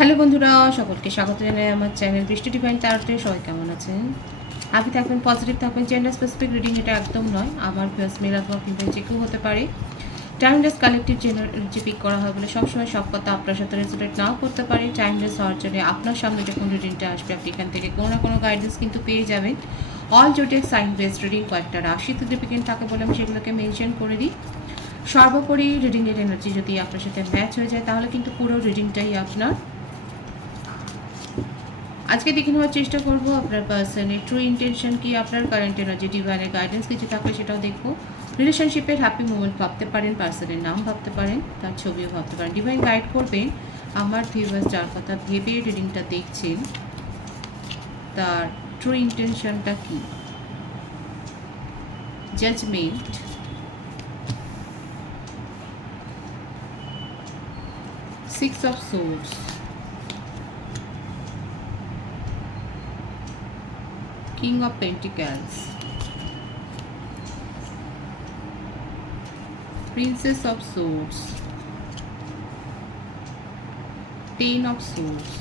Hello বন্ধুরা, সকলকে স্বাগত জানাই আমার চ্যানেল বৃষ্টি ডিভাইন ট্যারোতে। সবাই কেমন আছেন? হ্যাপি থাকবেন, পজিটিভ থাকবেন। জেন্ডার স্পেসিফিক রিডিং এটা একদম নয়। আমার প্লাস মেল অথবা ফিমেল যে কেউ হতে পারে। টাইমলেস কালেক্টিভ যে পিক করা হয় বলে সবসময় সব কথা আপনার সাথে রেজোনেট নাও করতে পারে। টাইমলেস হওয়ার জন্য আপনার সামনে যখন রিডিংটা আসবে আপনি এখান থেকে কোনো না কোনো গাইডেন্স কিন্তু পেয়ে যাবেন। অল জোটেক সাইন বেসড রিডিং, কয়েকটা রাশি সিগনিফিকেন্ট থাকে বলে আমি সেগুলোকে মেনশন করে দিই। সর্বোপরি রিডিংয়ের এনার্জি যদি আপনার সাথে ম্যাচ হয়ে যায় তাহলে কিন্তু পুরো রিডিংটাই আপনার। আজকে দেখে নেওয়ার চেষ্টা করবো আপনার পার্সনের ট্রু ইন্টেনশন কি, আপনার কারেন্ট এনার্জি, ডিভাইনের গাইডেন্স কিছু থাকলে সেটাও দেখবো। রিলেশনশিপের হ্যাপি মোমেন্ট ভাবতে পারেন, পার্সনের নাম ভাবতে পারেন, তার ছবিও ভাবতে পারেন। ডিভাইন গাইড করবেন আমার ভিউয়ার্স যার কথা ভেবে রিডিংটা দেখছেন তার ট্রু ইন্টেনশনটা কি। Judgement, six of swords, king of pentacles, Princess of Swords, Ten of Swords,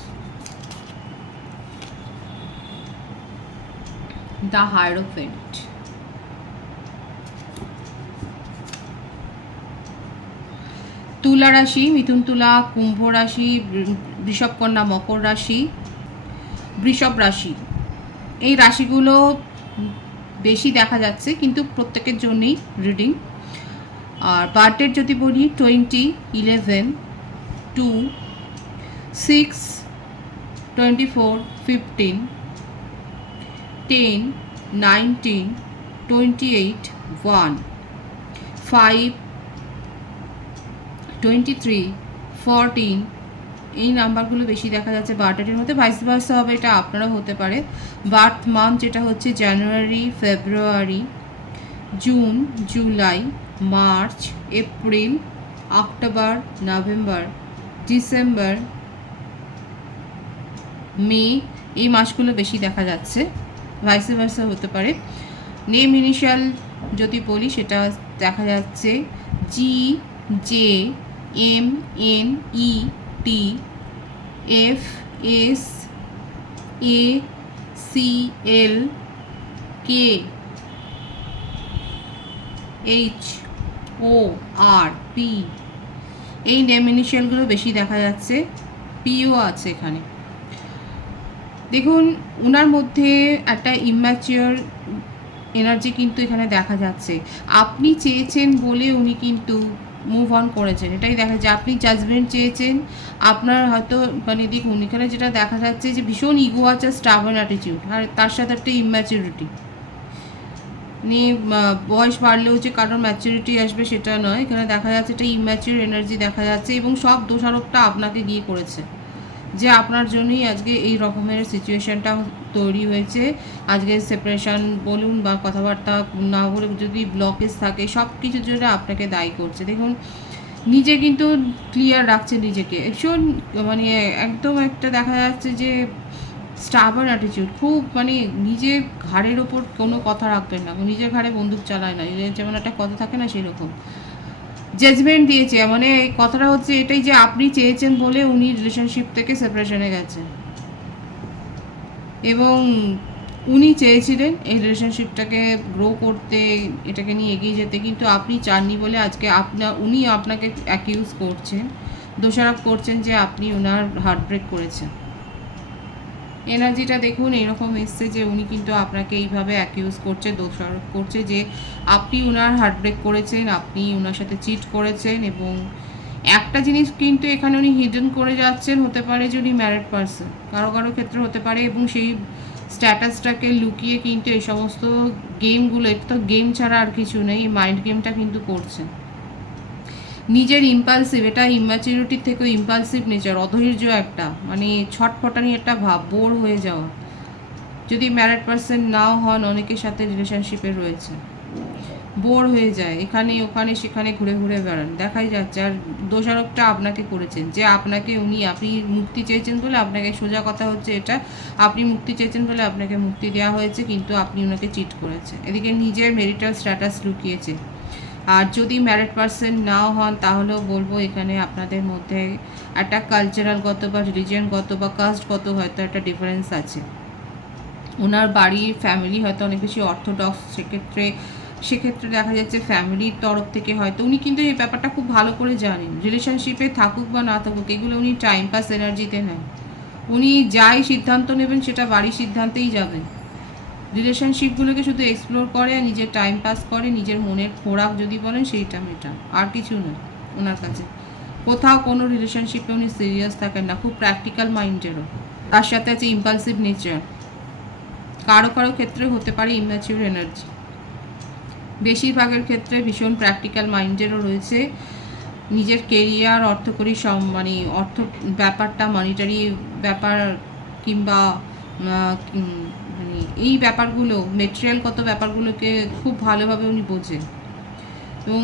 the Hierophant, তুলা রাশি, মিথুন তুলা, কুম্ভ রাশি, বৃষভ কন্যা, মকর রাশি, বৃষভ রাশি। এই রাশিগুলো বেশি দেখা যাচ্ছে কিন্তু প্রত্যেকের জন্যই রিডিং। আর বার্থডেট যদি বলি 20, 11, 2, 6, 24, 15, 10, 19, 28, 1, 5, 23, 14, এই নাম্বারগুলো বেশি দেখা যাচ্ছে বার্থডেটের মধ্যে। ভাইস ভার্সা হবে, এটা আপনারাও হতে পারে। বার্থ মান্থ যেটা হচ্ছে January, February, June, July, March, April, October, November, December, May, এই মাসগুলো বেশি দেখা যাচ্ছে। ভাইস ভার্সা হতে পারে। নেম ইনিশিয়াল যদি বলি সেটা দেখা যাচ্ছে জি, জে, এম, এন, ই, টি, এফ, এস, এ, সি, এল, কে, এইচ, ও, আর, পি, এই নেম ইনিশিয়ালগুলো বেশি দেখা যাচ্ছে। পিও আছে এখানে। দেখুন ওনার মধ্যে একটা ইম্যাচিওর এনার্জি কিন্তু এখানে দেখা যাচ্ছে। আপনি চেয়েছেন বলে উনি কিন্তু মুভ অন করেছেন, এটাই দেখা যাচ্ছে। আপনি জাজমেন্ট চেয়েছেন, আপনার হয়তো মানে দেখুন এখানে যেটা দেখা যাচ্ছে যে ভীষণ ইগো আছে, স্টাবন অ্যাটিটিউড, আর তার সাথে একটা ইম্যাচিউরিটি নিয়ে বয়স বাড়লেও যে কারোর ম্যাচুরিটি আসবে সেটা নয়। এখানে দেখা যাচ্ছে একটা ইম্যাচিউর এনার্জি দেখা যাচ্ছে এবং সব দোষারোপটা আপনাকে গিয়ে করেছে যে আপনার জন্যই আজকে এই রকমের সিচুয়েশানটা তৈরি হয়েছে। আজকে সেপারেশন বলুন বা কথাবার্তা না বলে যদি ব্লকেজ থাকে সব কিছুর জন্য আপনাকে দায়ী করছে। দেখুন নিজে কিন্তু ক্লিয়ার রাখছে নিজেকে, ভীষণ মানে একদম একটা দেখা যাচ্ছে যে স্টাবার্ন অ্যাটিটিউড, খুব মানে নিজের ঘাড়ের ওপর কোনো কথা রাখবেন না, নিজের ঘাড়ে বন্দুক চালায় না, যেমন একটা কথা থাকে না সেরকম। জাজমেন্ট দিয়েছে মানে এই কথাটা হচ্ছে এটাই যে আপনি চেয়েছেন বলে উনি রিলেশনশিপ থেকে সেপারেশনে গেছে এবং উনি চেয়েছিলেন এই রিলেশনশিপটাকে গ্রো করতে, এটাকে নিয়ে এগিয়ে যেতে, কিন্তু আপনি চাননি বলে আজকে উনি আপনাকে অ্যাকিউজ করছেন, দোষারোপ করছেন যে আপনি ওনার হার্ট ব্রেক করেছেন। এনার্জিটা দেখুন এরকম এসছে যে উনি কিন্তু আপনাকে এইভাবে অ্যাকিউজ করছে, দোষারোপ করছে যে আপনি ওনার হার্ট ব্রেক করেছেন, আপনি ওনার সাথে চিট করেছেন। এবং একটা জিনিস কিন্তু এখানে উনি হিডেন করে যাচ্ছেন, হতে পারে যে উনি ম্যারিড পারসন, কারো কারো ক্ষেত্রে হতে পারে, এবং সেই স্ট্যাটাসটাকে লুকিয়ে কিন্তু এই সমস্ত গেমগুলো, এটা তো গেম ছাড়া আর কিছু নেই, মাইন্ড গেমটা কিন্তু করছেন। নিজের ইম্পালসিভ, এটা ইম্যাচিউরিটির থেকেও ইম্পালসিভ নেচার, অধৈর্য একটা মানে ছটফটানি একটা ভাব, বোর হয়ে যাওয়া। যদি ম্যারিড পারসন নাও হন, অনেকের সাথে রিলেশনশিপে রয়েছে, বোর হয়ে যায়, এখানে ওখানে সেখানে ঘুরে ঘুরে বেড়ান, দেখাই যাচ্ছে। আর দোষারোপটা আপনাকে করেছেন যে আপনাকে আপনি মুক্তি চেয়েছেন বলে আপনাকে, সোজা কথা হচ্ছে এটা, আপনি মুক্তি চেয়েছেন বলে আপনাকে মুক্তি দেওয়া হয়েছে কিন্তু আপনি ওনাকে চিট করেছেন। এদিকে নিজের ম্যারিটাল স্ট্যাটাস লুকিয়েছে, আর যদি ম্যারিড পারসন নাও হন তাহলেও বলবো এখানে আপনাদের মধ্যে একটা কালচারালগত বা রিলিজিয়নগত বা কাস্টগত হয়তো একটা ডিফারেন্স আছে। ওনার বাড়ির ফ্যামিলি হয়তো অনেক বেশি অর্থোডক্স, সেক্ষেত্রে দেখা যাচ্ছে ফ্যামিলির তরফ থেকে হয়তো উনি কিন্তু এই ব্যাপারটা খুব ভালো করে জানেন। রিলেশনশিপে থাকুক বা না থাকুক এগুলো উনি টাইম পাস এনার্জিতে নেন। উনি যাই সিদ্ধান্ত নেবেন সেটা বাড়ির সিদ্ধান্তেই যাবেন। রিলেশনশিপগুলোকে শুধু এক্সপ্লোর করে আর নিজের টাইম পাস করে, নিজের মনের খোরাক যদি বলেন সেইটা মেটান, আর কিছু নয় ওনার কাছে। কোথাও কোনো রিলেশনশিপে উনি সিরিয়াস থাকেন না, খুব প্র্যাকটিক্যাল মাইন্ডেরও। তার সাথে আছে ইম্পালসিভ নেচার, কারো কারো ক্ষেত্রে হতে পারে ইম্যাচিউর এনার্জি, বেশিরভাগের ক্ষেত্রে ভীষণ প্র্যাকটিক্যাল মাইন্ডেরও রয়েছে। নিজের কেরিয়ার, অর্থকরী মানে অর্থ ব্যাপারটা, মনিটারি ব্যাপার কিংবা মানে এই ব্যাপারগুলো, মেটেরিয়ালগত ব্যাপারগুলোকে খুব ভালোভাবে উনি বোঝেন। এবং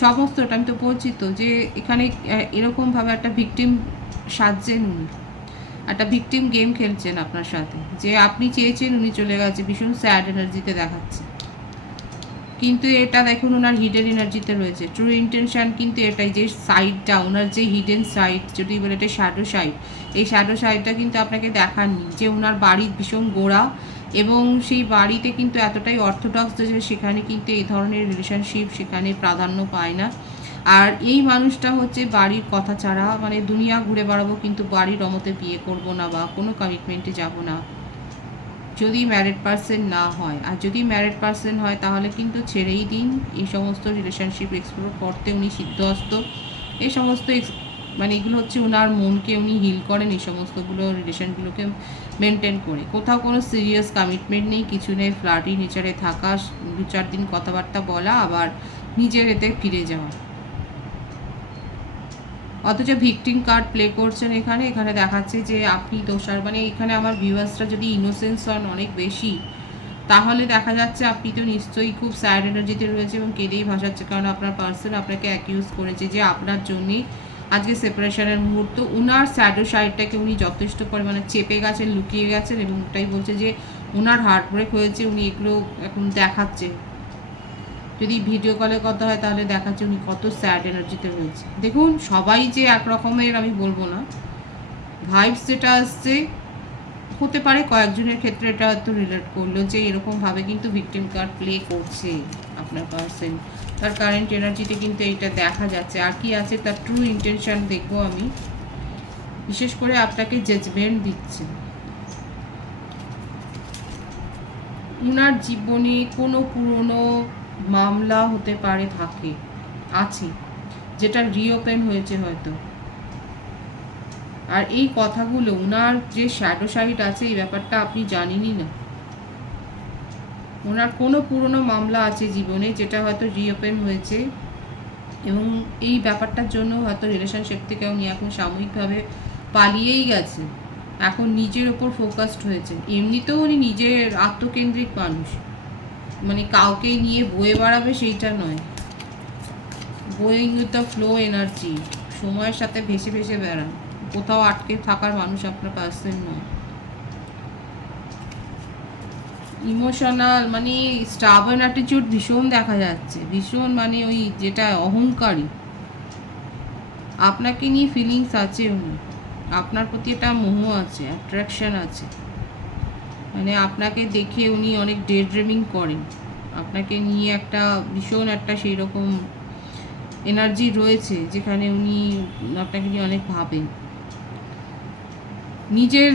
সমস্তটা আমি তো বলছি তো যে এখানে এরকমভাবে একটা ভিকটিম সাজছেন উনি, একটা ভিকটিম গেম খেলছেন আপনার সাথে, যে আপনি চেয়েছেন উনি চলে গেছে, ভীষণ স্যাড এনার্জিতে দেখাচ্ছে। কিন্তু এটা দেখুন ওনার হিডেন এনার্জিতে রয়েছে। ট্রু ইন্টেনশন কিন্তু এটাই, যে সাইডটা ওনার, যে হিডেন সাইড যদি বলে, এটা শ্যাডো সাইড, এই শ্যাডো সাইডটা কিন্তু আপনাকে দেখাননি, যে ওনার বাড়ি ভীষণ গোড়া এবং সেই বাড়িতে কিন্তু এতটাই অর্থোডক্স যে সেখানে কিন্তু এই ধরনের রিলেশনশিপ সেখানে প্রাধান্য পায় না। আর এই মানুষটা হচ্ছে বাড়ির কথা ছাড়া, মানে দুনিয়া ঘুরে বেড়াবো কিন্তু বাড়ির অমতে বিয়ে করব না বা কোনো কমিটমেন্টে যাব না, যদি ম্যারিড পারসন না হয়। আর যদি ম্যারিড পারসন হয় তাহলে কিন্তু ছেড়েই দিন, এই সমস্ত রিলেশনশিপ এক্সপ্লোর করতে উনি সিদ্ধহস্ত। এই সমস্ত মানে এগুলো হচ্ছে ওনার মনকে উনি হিল করেন, এই সমস্তগুলো রিলেশনগুলোকে মেনটেন করে। কোথাও কোনো সিরিয়াস কমিটমেন্ট নেই, কিছু নেই, ফ্লার্টি নেচারে থাকা, 2-4 দিন কথাবার্তা বলা, আবার নিজের এতে ফিরে যাওয়া। অথচ ভিকটিম কার্ড প্লে করছেন এখানে, এখানে দেখাচ্ছে যে আপনি দোষার, মানে এখানে আমার ভিউয়ার্সরা যদি ইনোসেন্স হন অনেক বেশি, তাহলে দেখা যাচ্ছে আপনি তো নিশ্চয়ই খুব স্যাড এনার্জিতে রয়েছে এবং কেঁদেই ভাসাচ্ছে, কারণ আপনার পার্সন আপনাকে অ্যাকিউজ করেছে যে আপনার জন্যই আজকে সেপারেশনের মুহূর্ত। ওনার স্যাডো সাইডটাকে উনি যথেষ্ট পরিমাণে চেপে গেছেন, লুকিয়ে গেছেন, এবং ওটাই বলছে যে ওনার হার্ট ব্রেক হয়েছে, উনি এগুলো এখন দেখাচ্ছে। যদি ভিডিও কলে কথা হয় তাহলে দেখাচ্ছে উনি কত স্যাড এনার্জিতে রয়েছে। দেখুন সবাই যে এক রকমের আমি বলবো না, ভাইবস যেটা আসছে হতে পারে কয়েকজনের ক্ষেত্রে এটা হয়তো রিলেট করলো, যে এরকমভাবে কিন্তু ভিকটিম কার্ড প্লে করছে আপনার পার্সন, তার কারেন্ট এনার্জিতে কিন্তু এইটা দেখা যাচ্ছে। আর কি আছে, তার ট্রু ইন্টেনশন দেখবো আমি, বিশেষ করে আপনাকে জাজমেন্ট দিচ্ছে। ওনার জীবনে কোনো পুরনো মামলা হতে পারে, আছে, যেটা রিওপেন হয়েছে হয়তো। আর এই কথাগুলো, ওনার যে শ্যাডো সাইড আছে এই ব্যাপারটা আপনি জানেনই না। ওনার কোনো পুরনো মামলা আছে জীবনে যেটা হয়তো রিওপেন হয়েছে, এবং এই ব্যাপারটার জন্য হয়তো রিলেশনশিপ থেকে উনি এখন সাময়িকভাবে পালিয়েই গেছে, এখন নিজের ওপর ফোকাসড হয়েছে। এমনিতেও উনি নিজের আত্মকেন্দ্রিক মানুষ, মানে কাউকে নিয়ে বয়ে বেড়াবে সেইটা নয়, going with the flow energy, সময়ের সাথে ভেসে ভেসে বেড়ান, কোথাও আটকে থাকার মানুষ আপনার পার্সন নয়। ইমোশনাল, মানে স্টাবার্ন অ্যাটিটিউড ভীষণ দেখা যাচ্ছে, ভীষণ, মানে ওই যেটা অহংকারী, আপনাকে নিয়ে ফিলিংস আছে উনি, আপনার প্রতি একটা মোহ আছে, অ্যাট্রাকশন আছে, মানে আপনাকে দেখে উনি অনেক ডে ড্রিমিং করেন, আপনাকে নিয়ে একটা ভীষণ একটা সেই রকম এনার্জি রয়েছে যেখানে উনি আপনাকে নিয়ে অনেক ভাবেন। নিজের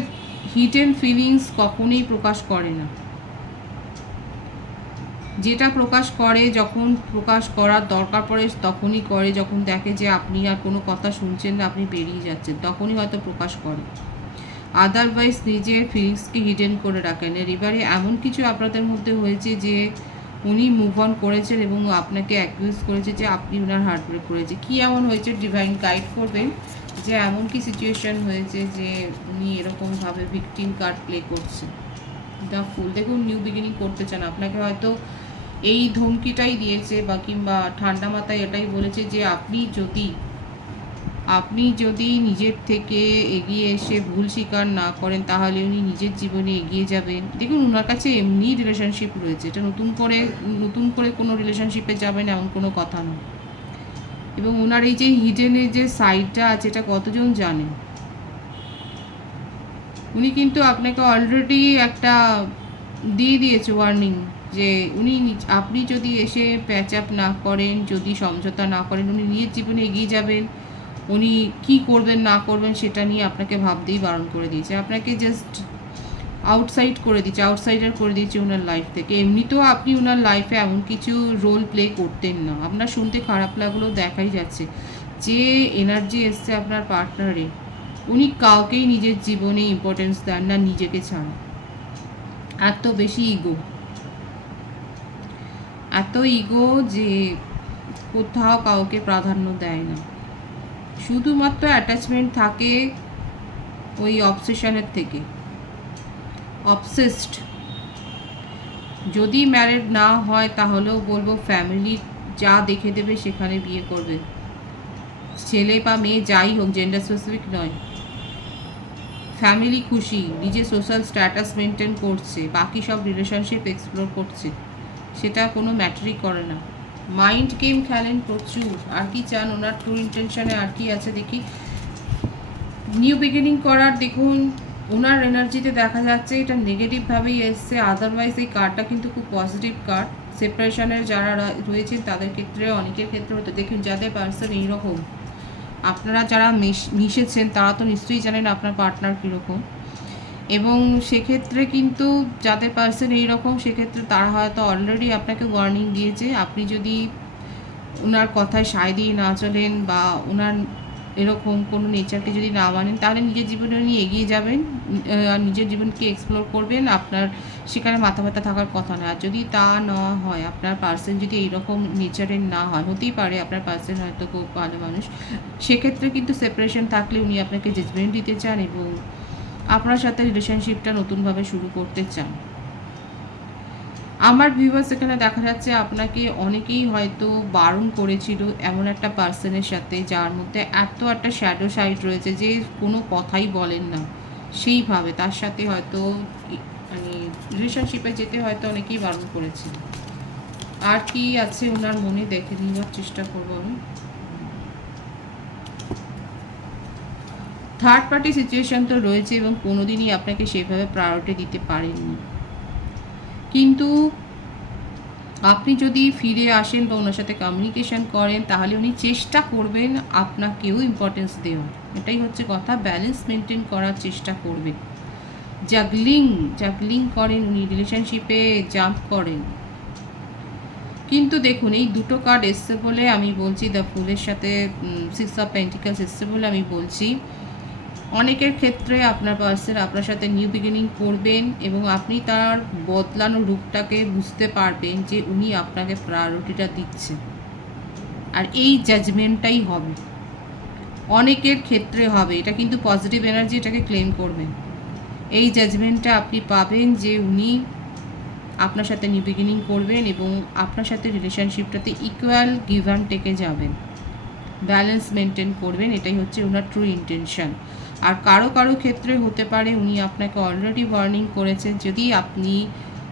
হিডেন ফিলিংস কখনোই প্রকাশ করে না, যেটা প্রকাশ করে যখন প্রকাশ করার দরকার পড়ে তখনই করে, যখন দেখে যে আপনি আর কোনো কথা শুনছেন না, আপনি বেরিয়ে যাচ্ছেন, তখনই হয়তো প্রকাশ করে। আদারওয়াইজ নিজের ফিলিংসকে হিডেন করে রাখেন। এবারে এমন কিছু আপনাদের মধ্যে হয়েছে যে উনি মুভ অন করেছেন এবং আপনাকে অ্যাকিউজ করেছে যে আপনি ওনার হার্ট ব্রেক করেছে। কী এমন হয়েছে ডিভাইন গাইড করবেন, যে এমন কি সিচুয়েশন হয়েছে যে উনি এরকমভাবে ভিকটিম কার্ড প্লে করছেন। দ্য ফুল, দেখুন নিউ বিগিনিং করতে চান, আপনাকে হয়তো এই ধমকিটাই দিয়েছে বা কিংবা ঠান্ডা মাথায় এটাই বলেছে যে আপনি যদি আপনি যদি নিজের থেকে এগিয়ে এসে ভুল স্বীকার না করেন তাহলে উনি নিজের জীবনে এগিয়ে যাবেন। দেখুন ওনার কাছে এমনি রিলেশনশিপ রয়েছে, এটা নতুন করে কোনো রিলেশনশিপে যাবেন এমন কোনো কথা নয়। এবং ওনার এই যে হিডেনের যে সাইডটা আছে এটা কতজন জানেন? উনি কিন্তু আপনাকে অলরেডি একটা দিয়ে দিয়েছে ওয়ার্নিং যে আপনি যদি এসে প্যাচ আপ না করেন, যদি সমঝোতা না করেন, উনি নিজের জীবনে এগিয়ে যাবেন। উনি কি করবেন না করবেন সেটা নিয়ে আপনাকে ভাবতেই বারণ করে দিয়েছে, আপনাকে জাস্ট আউটসাইডার করে দিয়েছে ওনার লাইফ থেকে। এমনিতেও আপনি ওনার লাইফে এমন কিছু রোল প্লে করতেন না, আপনার শুনতে খারাপ লাগলেও দেখাই যাচ্ছে যে এনার্জি এসছে আপনার পার্টনারে, উনি কাউকেই নিজের জীবনে ইম্পর্টেন্স দেন না নিজেকে ছাড়া। এত বেশি ইগো যে কোথাও কাউকে প্রাধান্য দেয় না, শুধুমাত্র অ্যাটাচমেন্ট থাকে ওই অবসেশনের থেকে, অবসেসড। যদি ম্যারিড না হয় তাহলেও বলবো ফ্যামিলি যা দেখে দেবে সেখানে বিয়ে করবে, ছেলে বা মেয়ে যাই হোক, জেন্ডার স্পেসিফিক নয়। ফ্যামিলি খুশি, নিজের সোশ্যাল স্ট্যাটাস মেনটেন করছে, বাকি সব রিলেশনশিপ এক্সপ্লোর করছে, সেটা কোনো ম্যাটারই করে না। মাইন্ড গেম খেলেন প্রচুর। আর কি চান ওনার ট্রু ইন্টেনশনে? আর কি আছে দেখি। নিউ বিগিনিং করার, দেখুন ওনার এনার্জিতে দেখা যাচ্ছে এটা নেগেটিভভাবেই এসছে, আদারওয়াইজ এই কার্ডটা কিন্তু খুব পজিটিভ কার্ড। সেপারেশনের যারা রয়েছেন তাদের ক্ষেত্রে, অনেকের ক্ষেত্রে হতো। দেখুন যাদের পার্সন এইরকম, আপনারা যারা মিশেছেন তারা তো নিশ্চয়ই জানেন আপনার পার্টনার কীরকম, এবং সেক্ষেত্রে কিন্তু যাদের পার্সন এইরকম সেক্ষেত্রে তারা হয়তো অলরেডি আপনাকে ওয়ার্নিং দিয়েছে। আপনি যদি ওনার কথায় সায় দিয়ে না চলেন বা ওনার এরকম কোনো নেচারকে যদি না মানেন তাহলে নিজের জীবনে উনি এগিয়ে যাবেন, নিজের জীবনকে এক্সপ্লোর করবেন, আপনার সেখানে মাথা ব্যথা থাকার কথা না। আর যদি তা না হয়, আপনার পার্সন যদি এইরকম নেচারের না হয়, হতেই পারে আপনার পার্সন হয়তো খুব ভালো মানুষ, সেক্ষেত্রে কিন্তু সেপারেশন থাকলে উনি আপনাকে জাজমেন্ট দিতে চান এবং আপনার সাথে রিলেশনশিপটা নতুনভাবে শুরু করতে চান। আমার ভিউয়ার্স, এখানে দেখা যাচ্ছে আপনাকে অনেকেই হয়তো বারণ করেছিল এমন একটা পার্সনের সাথে যার মধ্যে এত একটা শ্যাডো সাইড রয়েছে যে কোনো কথাই বলেন না, সেইভাবে তার সাথে হয়তো মানে রিলেশনশিপে যেতে হয়তো অনেকেই বারণ করেছে। আর কি আছে ওনার মনে দেখে নেওয়ার চেষ্টা করবো আমি। থার্ড পার্টি সিচুয়েশন তো রয়েছে এবং কোনোদিনই আপনাকে সেভাবে প্রায়োরিটি দিতে পারেননি, কিন্তু আপনি যদি ফিরে আসেন বা ওনার সাথে কমিউনিকেশন করেন তাহলে উনি চেষ্টা করবেন আপনাকেও ইম্পর্টেন্স দেওয়ার। এটাই হচ্ছে কথা, ব্যালেন্স মেনটেন করার চেষ্টা করবেন। জাগলিং করেন উনি, রিলেশনশিপে জাম্প করেন। কিন্তু দেখুন এই দুটো কার্ড এসছে বলে আমি বলছি, দ্য ফুলের সাথে 6 অফ পেন্টিকলস এসছে বলে আমি বলছি অনেকের ক্ষেত্রে আপনার পার্সন আপনার সাথে নিউ বিগিনিং করবেন এবং আপনি তার বদলানো রূপটাকে বুঝতে পারবেন যে উনি আপনাকে প্রায়োরিটিটা দিচ্ছে। আর এই জাজমেন্টটাই হবে, অনেকের ক্ষেত্রে হবে, এটা কিন্তু পজিটিভ এনার্জি, এটাকে ক্লেম করবেন। এই জাজমেন্টটা আপনি পাবেন যে উনি আপনার সাথে নিউ বিগিনিং করবেন এবং আপনার সাথে রিলেশনশিপটাতে ইকুয়াল গিভ অ্যান্ড টেকে যাবেন, ব্যালেন্স মেনটেন করবেন। এটাই হচ্ছে ওনার ট্রু ইন্টেনশন। আর কারো ক্ষেত্রে হতে পারে উনি আপনাকে অলরেডি ওয়ার্নিং করেছেন, যদি আপনি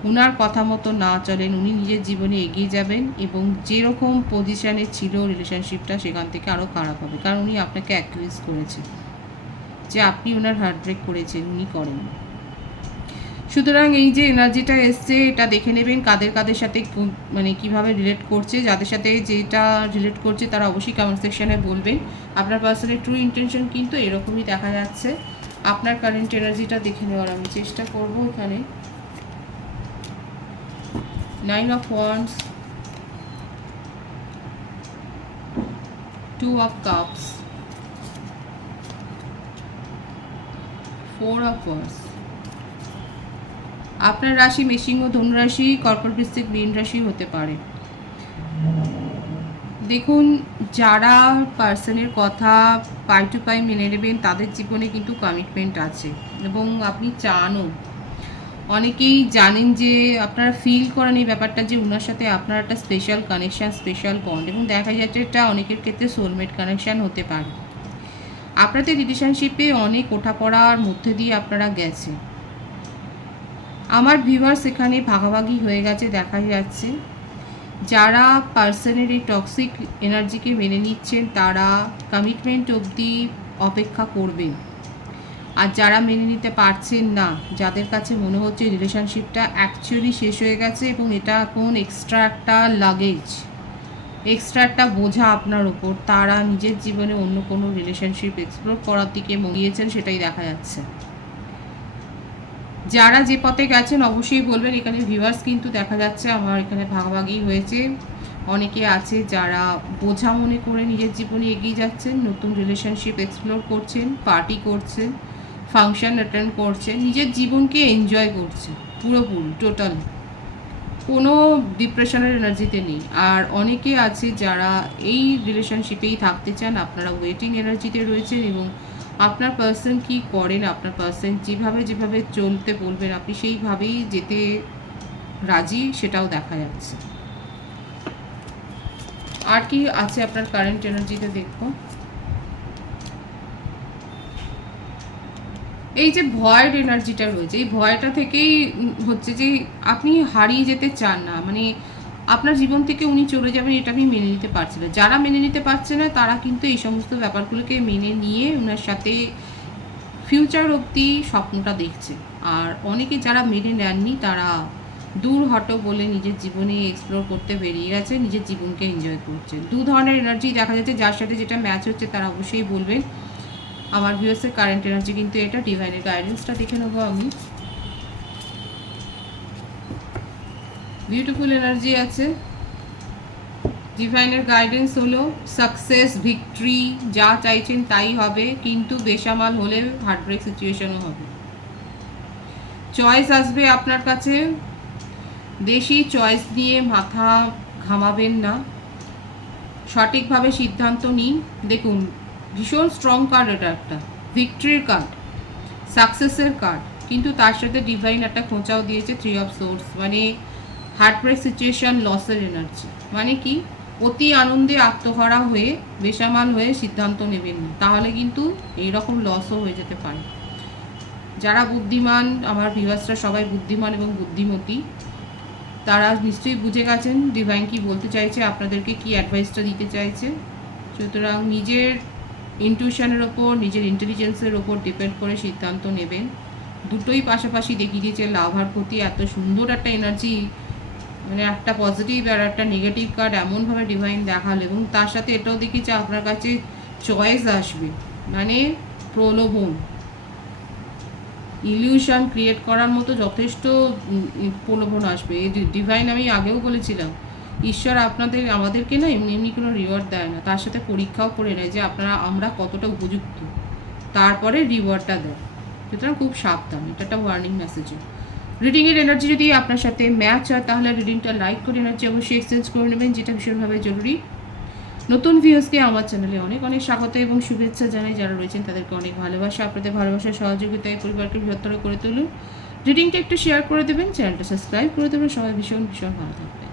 ওনার কথা মতো না চলেন উনি নিজের জীবনে এগিয়ে যাবেন এবং যেরকম পজিশানে ছিল রিলেশনশিপটা সেখান থেকে আরও খারাপ হবে, কারণ উনি আপনাকে অ্যাকিউজ করেছেন যে আপনি ওনার হার্ট ব্রেক করেছেন, উনি করেন। সুতরাং এই যে এনার্জিটা এসছে এটা দেখে নেবেন কাদের সাথে মানে কিভাবে রিলেট করছে। যাদের সাথে যেটা রিলেট করছে তারা অবশ্যই কমেন্ট সেকশানে বলবেন। আপনার পার্সনের ট্রু ইন্টেনশন কিন্তু এরকমই দেখা যাচ্ছে। আপনার কারেন্ট এনার্জিটা দেখে নেওয়ার আমি চেষ্টা করব। এখানে 9 of wands, 2 of cups, 4 of wands. আপনার রাশি মেষিংহ, ধনুরাশি, কর্কট, বৃশ্চিক, মীন রাশি হতে পারে। দেখুন যারা পার্সনের কথা পাই টু পাই মেনে নেবেন তাদের জীবনে কিন্তু কমিটমেন্ট আছে এবং আপনি চানও। অনেকেই জানেন যে আপনারা ফিল করেন এই ব্যাপারটা যে ওনার সাথে আপনার একটা স্পেশাল কানেকশান, স্পেশাল বন্ড, এবং দেখা যাচ্ছে এটা অনেকের ক্ষেত্রে সোলমেট কানেকশান হতে পারে। আপনাদের রিলেশনশিপে অনেক ওঠাপড়ার মধ্যে দিয়ে আপনারা গেছেন। আমার ভিউয়ার্স এখানে ভাগাভাগি হয়ে গেছে দেখা যাচ্ছে। যারা পার্সনের এই টক্সিক এনার্জিকে মেনে নিচ্ছেন তারা কমিটমেন্ট অবধি অপেক্ষা করবেন। আর যারা মেনে নিতে পারছেন না, যাদের কাছে মনে হচ্ছে রিলেশনশিপটা অ্যাকচুয়ালি শেষ হয়ে গেছে এবং এটা এখন এক্সট্রা একটা লাগেজ, এক্সট্রা একটা বোঝা আপনার ওপর, তারা নিজের জীবনে অন্য কোনো রিলেশনশিপ এক্সপ্লোর করার দিকে মরিয়েছেন, সেটাই দেখা যাচ্ছে। যারা যে পথে গেছেন অবশ্যই বলবেন। এখানে ভিউয়ার্স কিন্তু দেখা যাচ্ছে আমার এখানে ভাগাভাগি হয়েছে। অনেকে আছে যারা বোঝা মনে করে নিজের জীবনে এগিয়ে যাচ্ছেন, নতুন রিলেশনশিপ এক্সপ্লোর করছেন, পার্টি করছেন, ফাংশন অ্যাটেন্ড করছেন, নিজের জীবনকে এনজয় করছেন পুরোপুরি টোটাল, কোনো ডিপ্রেশনের এনার্জিতে নেই। আর অনেকে আছে যারা এই রিলেশনশিপেই থাকতে চান, আপনারা ওয়েটিং এনার্জিতে রয়েছেন এবং আপনার পার্সন কি করেন, আপনার পার্সন যেভাবে চলতে বলবেন আপনি সেইভাবেই যেতে রাজি, সেটাও দেখা যাচ্ছে। আর কি আছে আপনার কারেন্ট এনার্জিতে দেখবো। এই যে ভয়ের এনার্জিটা রয়েছে, এই ভয়টা থেকেই হচ্ছে যে আপনি হারিয়ে যেতে চান না, মানে আপনার জীবন থেকে উনি চলে যাবেন এটা আপনি মেনে নিতে পারছেন না। যারা মেনে নিতে পারছে না তারা কিন্তু এই সমস্ত ব্যাপারগুলোকে মেনে নিয়ে ওনার সাথে ফিউচার অবধি স্বপ্নটা দেখছে। আর অনেকে যারা মেনে নেননি তারা দূর হটো বলে নিজের জীবনে এক্সপ্লোর করতে বেরিয়ে গেছে, নিজের জীবনকে এনজয় করছে। দু ধরনের এনার্জি দেখা যাচ্ছে, যার সাথে যেটা ম্যাচ হচ্ছে তারা অবশ্যই বলবেন। আমার ভিউয়ার্সের কারেন্ট এনার্জি কিন্তু এটা। ডিভাইনের গাইডেন্সটা দেখে নেবো আমি। বিউটিফুল এনার্জি আছে। ডিভাইনের গাইডেন্স হলো সাকসেস, ভিক্টরি, যা চাইছেন তাই হবে, কিন্তু বেসামাল হলে হার্টব্রেক সিচুয়েশনও হবে। চয়েস আসবে আপনার কাছে, বেশি চয়েস নিয়ে মাথা ঘামাবেন না, সঠিকভাবে সিদ্ধান্ত নিন। দেখুন ভীষণ স্ট্রং কার্ড এটা, একটা ভিক্টরির কার্ড, সাকসেসের কার্ড, কিন্তু তার সাথে ডিভাইন একটা খোঁচাও দিয়েছে 3 অফ সোর্স, মানে হার্টব্রেক সিচুয়েশন, লসের এনার্জি। মানে কি অতি আনন্দে আত্মহারা হয়ে বেসামাল হয়ে সিদ্ধান্ত নেবেন না, তাহলে কিন্তু এইরকম লসও হয়ে যেতে পারে। যারা বুদ্ধিমান, আমার ভিউয়ার্সরা সবাই বুদ্ধিমান এবং বুদ্ধিমতী, তারা নিশ্চয়ই বুঝে গেছেন ডিভাইন কি বলতে চাইছে, আপনাদেরকে কি অ্যাডভাইসটা দিতে চাইছে। সুতরাং নিজের ইনটিউশনের ওপর, নিজের ইন্টেলিজেন্সের ওপর ডিপেন্ড করে সিদ্ধান্ত নেবেন। দুটোই পাশাপাশি দেখিয়ে দিয়েছে, লাভ আর ক্ষতি। এত সুন্দর একটা এনার্জি, মানে একটা পজিটিভ আর একটা নেগেটিভ কার্ড এমনভাবে ডিভাইন দেখালো, এবং তার সাথে এটাও দেখিয়েছে আপনার কাছে চয়েস আসবে, মানে প্রলোভন, ইলিউশন ক্রিয়েট করার মতো যথেষ্ট প্রলোভন আসবে। এই ডিভাইন আমি আগেও বলেছিলাম, ঈশ্বর আমাদেরকে না এমনি এমনি কোনো রিওয়ার্ড দেয় না, তার সাথে পরীক্ষাও করে নেয় যে আমরা কতটা উপযুক্ত, তারপরে রিওয়ার্ডটা দেয়। সুতরাং খুব সাবধান, এটা একটা ওয়ার্নিং মেসেজও। রিডিংয়ের এনার্জি যদি আপনার সাথে ম্যাচ হয় তাহলে রিডিংটা লাইক করে এনার্জি অবশ্যই এক্সচেঞ্জ করে নেবেন, যেটা ভীষণভাবে জরুরি। নতুন ভিউয়ার্সকে আমার চ্যানেলে অনেক অনেক স্বাগত এবং শুভেচ্ছা জানাই। যারা রয়েছেন তাদেরকে অনেক ভালোবাসা, আপনাদের ভালোবাসার সহযোগিতায় পরিবারকে বৃহত্তর করে তুলুন। রিডিংটা একটু শেয়ার করে দেবেন, চ্যানেলটা সাবস্ক্রাইব করে দেবেন। সবাই ভীষণ ভীষণ ভালো থাকবেন।